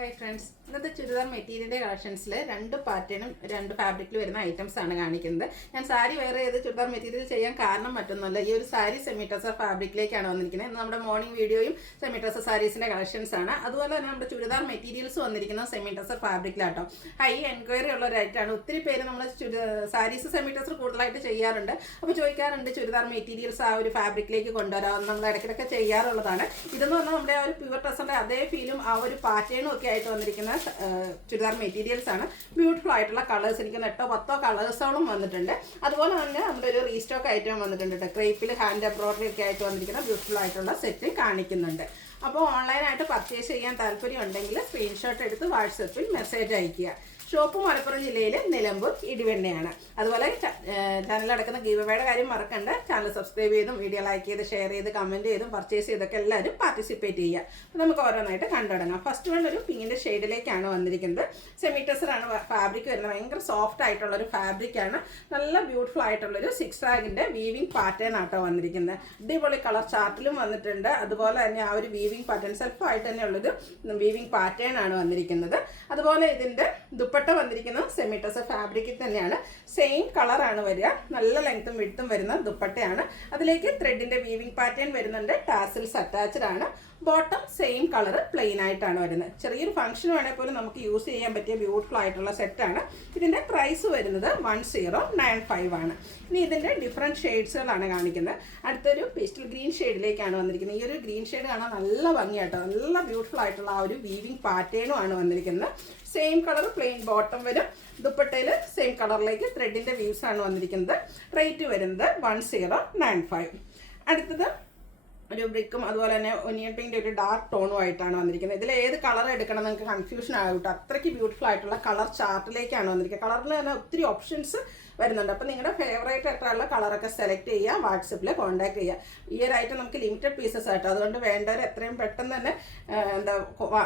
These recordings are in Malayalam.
ഹായ് ഫ്രണ്ട്സ്, ഇന്നത്തെ ചുരിദാർ മെറ്റീരിയലിൻ്റെ കളക്ഷൻസിൽ രണ്ട് പാറ്റേണും രണ്ട് ഫാബ്രിക്കിൽ വരുന്ന ഐറ്റംസ് ആണ് കാണിക്കുന്നത്. ഞാൻ സാരി വെയർ ചെയ്ത് ചുരിദാർ മെറ്റീരിയൽ ചെയ്യാൻ കാരണം മറ്റൊന്നുമല്ല, ഈ ഒരു സാരി സെമി ടസർ ഫാബ്രിക്കിലേക്കാണ് വന്നിരിക്കുന്നത്. ഇന്ന് നമ്മുടെ മോർണിംഗ് വീഡിയോയും സെമി ടസർ സാരീസിൻ്റെ കളക്ഷൻസ് ആണ്. അതുപോലെ തന്നെ നമ്മുടെ ചുരിദാർ മെറ്റീരിയൽസ് വന്നിരിക്കുന്നത് സെമി ടസർ ഫാബ്രിക്കിലാട്ടോ. ഹൈ എൻക്വയറി ഉള്ള ഒരു ഐറ്റമാണ്. ഒത്തിരി പേര് നമ്മൾ സാരീസ് സെമി ടസർ കൂടുതലായിട്ട് ചെയ്യാറുണ്ട്. അപ്പോൾ ചോദിക്കാറുണ്ട് ചുരിദാർ മെറ്റീരിയൽസ് ആ ഒരു ഫാബ്രിക്കിലേക്ക് കൊണ്ടുവരാം, നമ്മൾ ഇടയ്ക്കിടയ്ക്ക് ചെയ്യാറുള്ളതാണ്. ഇതെന്ന് പറഞ്ഞാൽ നമ്മുടെ ആ ഒരു പ്യുവർ ടസറിൻ്റെ അതേ ഫീലും ആ ഒരു പാറ്റേണും ഒക്കെ ആയിട്ട് വന്നിരിക്കുന്ന ചുരിദാർ മെറ്റീരിയൽസ് ആണ്. ബ്യൂട്ടിഫുൾ ആയിട്ടുള്ള കളേഴ്സ്, എനിക്ക് 8-10 കളേഴ്സോളം വന്നിട്ടുണ്ട്. അതുപോലെ തന്നെ നമ്മുടെ ഒരു റീസ്റ്റോക്ക് ഐറ്റം വന്നിട്ടുണ്ട്. ക്രേപ്പിൽ ഹാൻഡ് എംബ്രോയിഡറി ഒക്കെ ആയിട്ട് വന്നിരിക്കുന്ന ബ്യൂട്ടിഫുൾ ആയിട്ടുള്ള സെറ്റ് കാണിക്കുന്നുണ്ട്. അപ്പോൾ ഓൺലൈനായിട്ട് പർച്ചേസ് ചെയ്യാൻ താല്പര്യം ഉണ്ടെങ്കിൽ സ്ക്രീൻഷോട്ട് എടുത്ത് വാട്സപ്പിൽ മെസ്സേജ് അയയ്ക്കുക. ഷോപ്പ് മലപ്പുറം ജില്ലയിൽ നിലമ്പൂർ ഇടിവെണ്ണയാണ്. അതുപോലെ ചാനൽ അടക്കുന്ന ഗീവവേയുടെ കാര്യം മറക്കണ്ട. ചാനൽ സബ്സ്ക്രൈബ് ചെയ്തും വീഡിയോ ലൈക്ക് ചെയ്ത് ഷെയർ ചെയ്ത് കമൻറ്റ് ചെയ്തും പർച്ചേസ് ചെയ്തൊക്കെ എല്ലാവരും പാർട്ടിസിപ്പേറ്റ് ചെയ്യുക. അപ്പോൾ നമുക്ക് ഓരോന്നായിട്ട് കണ്ടുടങ്ങാം. ഫസ്റ്റ് വൺ ഒരു പിങ്കിൻ്റെ ഷെയ്ഡിലേക്കാണ് വന്നിരിക്കുന്നത്. സെമി ടസറാണ് ഫാബ്രിക് വരുന്നത്. ഭയങ്കര സോഫ്റ്റ് ആയിട്ടുള്ളൊരു ഫാബ്രിക്കാണ്. നല്ല ബ്യൂട്ടിഫുൾ ആയിട്ടുള്ളൊരു 6 ആഗിൻ്റെ വീവിങ് പാറ്റേൺ ആട്ടോ വന്നിരിക്കുന്നത്. അടിപൊളി കളർ ചാർട്ടിലും വന്നിട്ടുണ്ട്. അതുപോലെ തന്നെ ആ ഒരു വീവിങ് പാറ്റേൺ സെൽഫായിട്ട് തന്നെയുള്ളൊരു വീവിങ് പാറ്റേൺ ആണ് വന്നിരിക്കുന്നത്. അതുപോലെ ഇതിൻ്റെ ദുപ്പട്ട വന്നിരിക്കുന്നത് സെമി ടസർ ഫാബ്രിക്കിൽ തന്നെയാണ്. സെയിം കളറാണ് വരിക. നല്ല ലെങ്ത്തും വിഡ്ത്തും വരുന്ന ദുപ്പട്ടയാണ്. അതിലേക്ക് ത്രെഡിൻ്റെ വീവിങ് പാറ്റേൺ വരുന്നുണ്ട്. ടാസിൽസ് അറ്റാച്ച്ഡ് ആണ്. ബോട്ടം സെയിം കളർ പ്ലെയിൻ ആയിട്ടാണ് വരുന്നത്. ചെറിയൊരു ഫംഗ്ഷൻ വേണേൽ പോലും നമുക്ക് യൂസ് ചെയ്യാൻ പറ്റിയ ബ്യൂട്ടിഫുൾ ആയിട്ടുള്ള സെറ്റാണ്. ഇതിൻ്റെ പ്രൈസ് വരുന്നത് 1095 ആണ്. ഇനി ഇതിൻ്റെ ഡിഫറെൻറ്റ് ഷെയ്ഡ്സുകളാണ് കാണിക്കുന്നത്. അടുത്തൊരു പേസ്റ്റൽ ഗ്രീൻ ഷെയ്ഡിലേക്കാണ് വന്നിരിക്കുന്നത്. ഈ ഒരു ഗ്രീൻ ഷെയ്ഡ് കാണാൻ നല്ല ഭംഗിയായിട്ടോ. നല്ല ബ്യൂട്ടിഫുൾ ആയിട്ടുള്ള ആ ഒരു വീവിങ് പാറ്റേണും ആണ് വന്നിരിക്കുന്നത്. സെയിം കളർ പ്ലെയിൻ ബോട്ടം വരും. ദുപ്പട്ടയിൽ സെയിം കളറിലേക്ക് ത്രെഡിൻ്റെ വീവ്സ് ആണ് വന്നിരിക്കുന്നത്. റേറ്റ് വരുന്നത് 1095. അടുത്തത് ഒരു ബ്രിക്കും അതുപോലെ തന്നെ ഒനിയൻ പിങ്കിൻ്റെ ഒരു ഡാർക്ക് ടോണും ആയിട്ടാണ് വന്നിരിക്കുന്നത്. ഇതിൽ ഏത് കളർ എടുക്കണം നിങ്ങൾക്ക് കൺഫ്യൂഷൻ ആകട്ടെ. അത്രയ്ക്ക് ബ്യൂട്ടിഫുൾ ആയിട്ടുള്ള കളർ ചാർട്ടിലേക്കാണ് വന്നിരിക്കുന്നത്. കളറിൽ തന്നെ ഒത്തിരി ഓപ്ഷൻസ് വരുന്നുണ്ട്. അപ്പോൾ നിങ്ങളുടെ ഫേവറേറ്റ് ആയിട്ടുള്ള കളറൊക്കെ സെലക്ട് ചെയ്യുക, വാട്സപ്പിൽ കോൺടാക്ട് ചെയ്യുക. ഈ ഒരു ഐറ്റം നമുക്ക് ലിമിറ്റഡ് പീസസ് ആയിട്ടോ, അതുകൊണ്ട് വേണ്ടവർ എത്രയും പെട്ടെന്ന് തന്നെ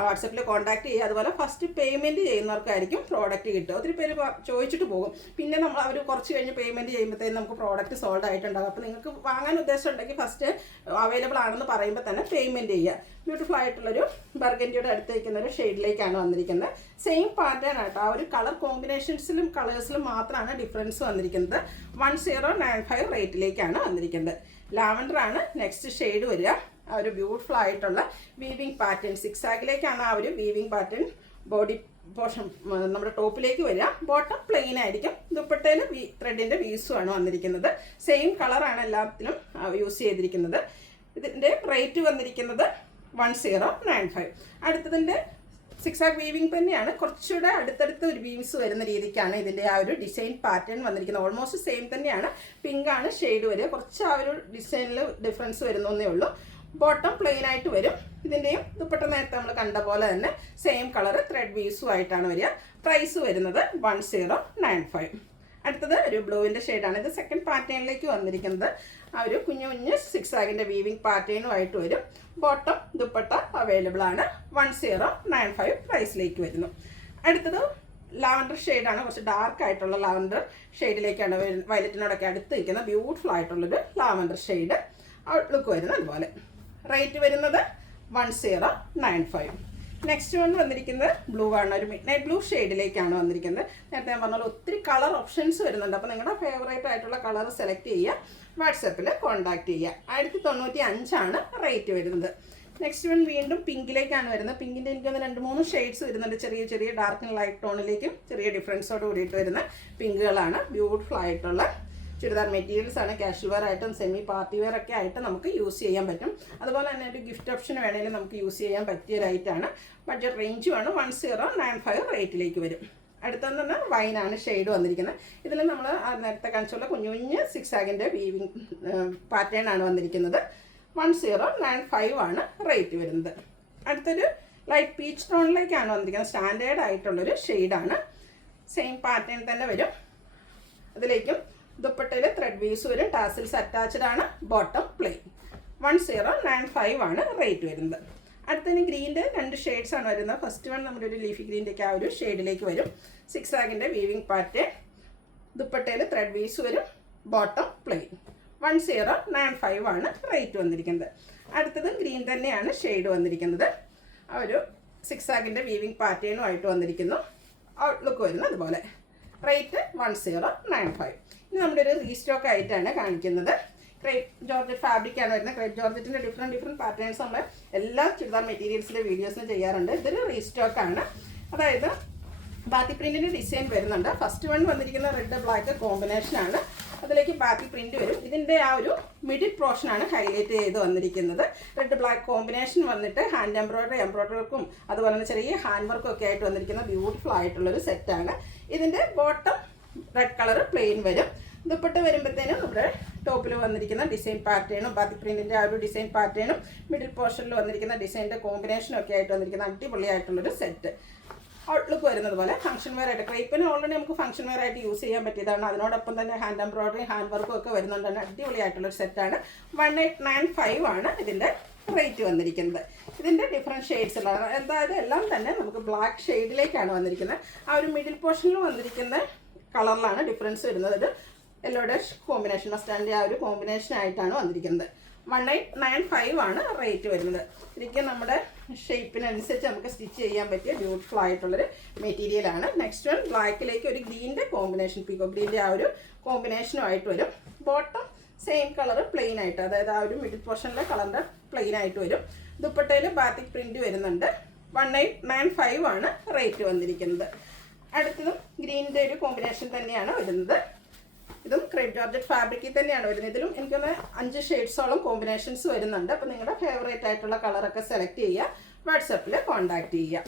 വാട്സപ്പിൽ കോൺടാക്ട് ചെയ്യുക. അതുപോലെ ഫസ്റ്റ് പേയ്മെൻറ്റ് ചെയ്യുന്നവർക്കായിരിക്കും പ്രോഡക്റ്റ് കിട്ടുക. ഒത്തിരി പേര് ചോദിച്ചിട്ട് പോകും, പിന്നെ നമ്മൾ അവർ കുറച്ച് കഴിഞ്ഞ് പേയ്മെൻറ്റ് ചെയ്യുമ്പോഴത്തേക്കും നമുക്ക് പ്രോഡക്റ്റ് സോൾഡ് ആയിട്ടുണ്ടാകും. അപ്പോൾ നിങ്ങൾക്ക് വാങ്ങാൻ ഉദ്ദേശം ഉണ്ടെങ്കിൽ ഫസ്റ്റ് അവൈലബിൾ ആണെന്ന് പറയുമ്പോൾ തന്നെ പേയ്മെൻറ്റ് ചെയ്യുക. ബ്യൂട്ടിഫുൾ ആയിട്ടുള്ളൊരു ബർഗൻഡിയുടെ അടുത്ത് വയ്ക്കുന്ന ഒരു ഷെയ്ഡിലേക്കാണ് വന്നിരിക്കുന്നത്. സെയിം പാറ്റേൺ ആയിട്ട് ആ ഒരു കളർ കോമ്പിനേഷൻസിലും കളേഴ്സിലും മാത്രമാണ് ഡിഫറൻസ് വന്നിരിക്കുന്നത്. 1095 റേറ്റിലേക്കാണ് വന്നിരിക്കുന്നത്. ലാവൻഡർ ആണ് നെക്സ്റ്റ് ഷെയ്ഡ് വരിക. ആ ഒരു ബ്യൂട്ടിഫുൾ ആയിട്ടുള്ള വീവിങ് പാറ്റേൺ 6 ആഗിലേക്കാണ് ആ ഒരു വീവിങ് പാറ്റേൺ ബോഡി പോർഷൻ നമ്മുടെ ടോപ്പിലേക്ക് വരിക. ബോട്ടം പ്ലെയിൻ ആയിരിക്കും. ദുപ്പട്ടയിൽ ത്രെഡിൻ്റെ വീസുമാണ് വന്നിരിക്കുന്നത്. സെയിം കളറാണ് എല്ലാത്തിലും യൂസ് ചെയ്തിരിക്കുന്നത്. ഇതിൻ്റെ റേറ്റ് വന്നിരിക്കുന്നത് 1095. അടുത്തതിൻ്റെ 6 ആഗ് വീവിങ് തന്നെയാണ്. കുറച്ചുകൂടെ അടുത്തടുത്ത് ഒരു വീവ്സ് വരുന്ന രീതിക്കാണ് ഇതിൻ്റെ ആ ഒരു ഡിസൈൻ പാറ്റേൺ വന്നിരിക്കുന്നത്. ഓൾമോസ്റ്റ് സെയിം തന്നെയാണ്. പിങ്കാണ് ഷെയ്ഡ് വരിക. കുറച്ച് ആ ഒരു ഡിസൈനിൽ ഡിഫറൻസ് വരുന്നേ ഉള്ളൂ. ബോട്ടം പ്ലെയിൻ ആയിട്ട് വരും. ഇതിൻ്റെയും ദുപ്പട്ട നേരത്തെ നമ്മൾ കണ്ട പോലെ തന്നെ സെയിം കളർ ത്രെഡ് വീവ്സും ആയിട്ടാണ് വരിക. പ്രൈസ് വരുന്നത് 1095. അടുത്തത് ഒരു ബ്ലൂവിൻ്റെ ഷെയ്ഡാണ്. ഇത് സെക്കൻഡ് പാറ്റേണിലേക്ക് വന്നിരിക്കുന്നത്. ആ ഒരു കുഞ്ഞു 6 ആഗിൻ്റെ വീവിങ് പാറ്റേണുമായിട്ട് വരും. ബോട്ടം ദുപ്പട്ട അവൈലബിൾ ആണ്. 1095 പ്രൈസിലേക്ക് വരുന്നു. അടുത്തത് ലാവൻഡർ ഷെയ്ഡാണ്. കുറച്ച് ഡാർക്ക് ആയിട്ടുള്ള ലാവൻഡർ ഷെയ്ഡിലേക്കാണ് വയലറ്റിനോടൊക്കെ അടുത്ത് നിൽക്കുന്ന ബ്യൂട്ടിഫുൾ ആയിട്ടുള്ളൊരു ലാവൻഡർ ഷെയ്ഡ് ഔട്ട്ലുക്ക് വരുന്നത്. അതുപോലെ റേറ്റ് വരുന്നത് 1095. നെക്സ്റ്റ് വൺ വന്നിരിക്കുന്നത് ബ്ലൂ ആണ്. ഒരു മിഡ് നൈറ്റ് ബ്ലൂ ഷെയ്ഡിലേക്കാണ് വന്നിരിക്കുന്നത്. നേരത്തെ ഞാൻ പറഞ്ഞാൽ ഒത്തിരി കളർ ഓപ്ഷൻസ് വരുന്നുണ്ട്. അപ്പോൾ നിങ്ങളുടെ ഫേവറേറ്റ് ആയിട്ടുള്ള കളർ സെലക്ട് ചെയ്യുക, വാട്സപ്പിൽ കോൺടാക്ട് ചെയ്യുക. 1095 ആണ് റേറ്റ് വരുന്നത്. നെക്സ്റ്റ് വൺ വീണ്ടും പിങ്കിലേക്കാണ് വരുന്നത്. പിങ്കിൻ്റെ എനിക്കൊന്ന് 2-3 ഷെയ്ഡ്സ് വരുന്നുണ്ട്. ചെറിയ ചെറിയ ഡാർക്ക് ആൻഡ് ലൈറ്റ് ടോണിലേക്കും ചെറിയ ഡിഫറൻസോട് കൂടിയിട്ട് വരുന്ന പിങ്കുകളാണ്. ബ്യൂട്ടിഫുൾ ആയിട്ടുള്ള ചുരിദാർ മെറ്റീരിയൽസ് ആണ്. കാഷ്വൽ വെയർ ആയിട്ടും സെമി പാർട്ടി വെയർ ഒക്കെ ആയിട്ട് നമുക്ക് യൂസ് ചെയ്യാൻ പറ്റും. അതുപോലെ തന്നെ ഒരു ഗിഫ്റ്റ് ഓപ്ഷൻ വേണമെങ്കിൽ നമുക്ക് യൂസ് ചെയ്യാൻ പറ്റിയ ഒരു ഐറ്റമാണ്. ബഡ്ജറ്റ് റേഞ്ചുമാണ്. 1095 റേറ്റിലേക്ക് വരും. അടുത്തെന്ന് പറഞ്ഞാൽ വൈനാണ് ഷെയ്ഡ് വന്നിരിക്കുന്നത്. ഇതിൽ നമ്മൾ നേരത്തെ കാണിച്ചുള്ള കുഞ്ഞു 6 ആഗിൻ്റെ വീവിങ് പാറ്റേൺ ആണ് വന്നിരിക്കുന്നത്. 1095 ആണ് റേറ്റ് വരുന്നത്. അടുത്തൊരു ലൈറ്റ് പീച്ച് ടോണിലേക്കാണ് വന്നിരിക്കുന്നത്. സ്റ്റാൻഡേർഡ് ആയിട്ടുള്ളൊരു ഷെയ്ഡാണ്. സെയിം പാറ്റേൺ തന്നെ വരും. അതിലേക്കും ദുപ്പട്ടയിൽ ത്രെഡ് വീവ്സ് വരും. ടാസിൽസ് അറ്റാച്ച്ഡ് ആണ്. Bottom plain. 1095 ആണ് റേറ്റ് വരുന്നത്. അടുത്തതിന് ഗ്രീൻ്റെ 2 ഷെയ്ഡ്സ് ആണ് വരുന്നത്. ഫസ്റ്റ് വൺ നമ്മുടെ ഒരു ലീഫി ഗ്രീൻ്റെയൊക്കെ ആ ഒരു ഷെയ്ഡിലേക്ക് വരും. 6 ആഗിൻ്റെ വീവിങ് പാറ്റേൺ. ദുപ്പട്ടയിൽ ത്രെഡ് വീവ്സ് വരും. Bottom plain. 1095 ആണ് റേറ്റ് വന്നിരിക്കുന്നത്. അടുത്തത് ഗ്രീൻ തന്നെയാണ് ഷെയ്ഡ് വന്നിരിക്കുന്നത്. ആ ഒരു സിക്സാഗിൻ്റെ വീവിങ് പാറ്റേണുമായിട്ട് വന്നിരിക്കുന്നു. ഔട്ട്ലുക്ക് വരുന്നത് അതുപോലെ. റേറ്റ് 1095. ഇനി നമ്മുടെ ഒരു റീസ്റ്റോക്ക് ആയിട്ടാണ് കാണിക്കുന്നത്. ക്രേപ്പ് ജോർജറ്റ് ഫാബ്രിക്കാണ് വരുന്നത്. ക്രേപ്പ് ജോർജറ്റിൻ്റെ ഡിഫറെൻറ്റ് പാറ്റേൺസ് നമ്മൾ എല്ലാ ചുരിദാർ മെറ്റീരിയൽസിലെ വീഡിയോസിന് ചെയ്യാറുണ്ട്. ഇതൊരു റീസ്റ്റോക്കാണ്. അതായത് ബാത്തി പ്രിൻറ്റിൻ്റെ ഡിസൈൻ വരുന്നുണ്ട്. ഫസ്റ്റ് വൺ വന്നിരിക്കുന്ന റെഡ് ബ്ലാക്ക് കോമ്പിനേഷനാണ്. അതിലേക്ക് ബാത്തി പ്രിൻറ്റ് വരും. ഇതിൻ്റെ ആ ഒരു മിഡിൽ പോർഷനാണ് ഹൈലൈറ്റ് ചെയ്ത് വന്നിരിക്കുന്നത്. റെഡ് ബ്ലാക്ക് കോമ്പിനേഷൻ വന്നിട്ട് ഹാൻഡ് എംബ്രോയ്ഡറികൾക്കും അതുപോലെ തന്നെ ചെറിയ ഹാൻഡ് വർക്കും ഒക്കെ ആയിട്ട് വന്നിരിക്കുന്ന ബ്യൂട്ടിഫുൾ ആയിട്ടുള്ളൊരു സെറ്റാണ്. ഇതിൻ്റെ ബോട്ടം റെഡ് കളർ പ്ലെയിൻ വരും. ദുപ്പട്ട വരുമ്പോഴത്തേനും നമ്മുടെ ടോപ്പിൽ വന്നിരിക്കുന്ന ഡിസൈൻ പാറ്റേണും ബാത്തി പ്രിൻറ്റിൻ്റെ ആ ഒരു ഡിസൈൻ പാറ്റേണും മിഡിൽ പോർഷനിൽ വന്നിരിക്കുന്ന ഡിസൈനിൻ്റെ കോമ്പിനേഷനും ഒക്കെ ആയിട്ട് വന്നിരിക്കുന്ന അടിപൊളിയായിട്ടുള്ളൊരു സെറ്റ്. ഔട്ട്ലുക്ക് വരുന്നത് പോലെ ഫംഗ്ഷൻ വെയർ ആയിട്ട്. ക്രേപ്പിന് ഓൾറെഡി നമുക്ക് ഫംഗ്ഷൻ വെയർ ആയിട്ട് യൂസ് ചെയ്യാൻ പറ്റിയതാണ്. അതിനോടൊപ്പം തന്നെ ഹാൻഡ് എംബ്രോയ്ഡറി ഹാൻഡ് വർക്കും ഒക്കെ വരുന്നുണ്ട്. അടിപൊളിയായിട്ടുള്ളൊരു സെറ്റാണ്. 1895 ആണ് ഇതിൻ്റെ റേറ്റ് വന്നിരിക്കുന്നത്. ഇതിൻ്റെ ഡിഫറെൻറ്റ് ഷെയ്ഡ്സിലാണ്. എന്തായാലും എല്ലാം തന്നെ നമുക്ക് ബ്ലാക്ക് ഷെയ്ഡിലേക്കാണ് വന്നിരിക്കുന്നത്. ആ ഒരു മിഡിൽ പോർഷനിൽ വന്നിരിക്കുന്ന കളറിലാണ് ഡിഫറൻസ് വരുന്നത്. ഒരു യെല്ലോ ഡാഷ് കോമ്പിനേഷൻ മസ്റ്റാൻഡിൻ്റെ ആ ഒരു കോമ്പിനേഷൻ ആയിട്ടാണ് വന്നിരിക്കുന്നത്. 1895 ആണ് റേറ്റ് വരുന്നത്. ശരിക്കും നമ്മുടെ ഷേപ്പിനനുസരിച്ച് നമുക്ക് സ്റ്റിച്ച് ചെയ്യാൻ പറ്റിയ ബ്യൂട്ടിഫുൾ ആയിട്ടുള്ളൊരു മെറ്റീരിയലാണ്. നെക്സ്റ്റ് വൺ ബ്ലാക്കിലേക്ക് ഒരു ഗ്രീൻ്റെ കോമ്പിനേഷൻ, പീക്കോ ഗ്രീൻ്റെ ആ ഒരു കോമ്പിനേഷനുമായിട്ട് വരും. ബോട്ടം സെയിം കളർ പ്ലെയിൻ ആയിട്ട്, അതായത് ആ ഒരു മിഡിൽ പോർഷനിലെ കളറിൻ്റെ പ്ലെയിൻ ആയിട്ട് വരും. ദുപ്പട്ടയിൽ ബാത്തിക് പ്രിൻറ്റ് വരുന്നുണ്ട്. 1895 ആണ് റേറ്റ് വന്നിരിക്കുന്നത്. അടുത്തതും ഗ്രീനിൻ്റെ ഒരു കോമ്പിനേഷൻ തന്നെയാണ് വരുന്നത്. ഇതും ക്രേപ്പ് ജോർജറ്റ് ഫാബ്രിക്കിൽ തന്നെയാണ് വരുന്നത്. ഇതിലും എനിക്കൊന്ന് 5 ഷെയ്ഡ്സോളം കോമ്പിനേഷൻസ് വരുന്നുണ്ട്. അപ്പോൾ നിങ്ങളുടെ ഫേവറേറ്റ് ആയിട്ടുള്ള കളറൊക്കെ സെലക്ട് ചെയ്യുക, വാട്സപ്പിൽ കോൺടാക്റ്റ് ചെയ്യുക.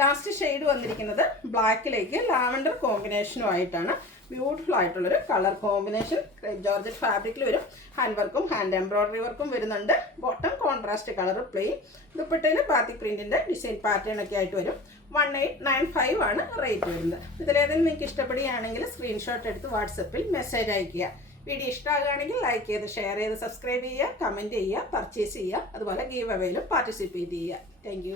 ലാസ്റ്റ് ഷെയ്ഡ് വന്നിരിക്കുന്നത് ബ്ലാക്കിലേക്ക് ലാവൻഡർ കോമ്പിനേഷനുമായിട്ടാണ്. ബ്യൂട്ടിഫുൾ ആയിട്ടുള്ളൊരു കളർ കോമ്പിനേഷൻ. ക്രേപ്പ് ജോർജറ്റ് ഫാബ്രിക്കിൽ വരും. ഹാൻഡ് വർക്കും ഹാൻഡ് എംബ്രോയ്ഡറി വർക്കും വരുന്നുണ്ട്. Bottom contrast colour plain. ദുപ്പട്ടയിൽ ബാത്തി പ്രിൻറ്റിൻ്റെ ഡിസൈൻ പാറ്റേൺ ഒക്കെ ആയിട്ട് വരും. 1895 ആണ് റേറ്റ് വരുന്നത്. ഇതിലേതെങ്കിലും നിങ്ങൾക്ക് ഇഷ്ടപ്പെടുകയാണെങ്കിൽ സ്ക്രീൻഷോട്ട് എടുത്ത് വാട്സപ്പിൽ മെസ്സേജ് അയയ്ക്കുക. വീഡിയോ ഇഷ്ടമാകുകയാണെങ്കിൽ ലൈക്ക് ചെയ്ത് ഷെയർ ചെയ്ത് സബ്സ്ക്രൈബ് ചെയ്യുക, കമൻറ്റ് ചെയ്യുക, പർച്ചേസ് ചെയ്യുക. അതുപോലെ ഗീവ് അവേയിലും പാർട്ടിസിപ്പേറ്റ് ചെയ്യുക. താങ്ക്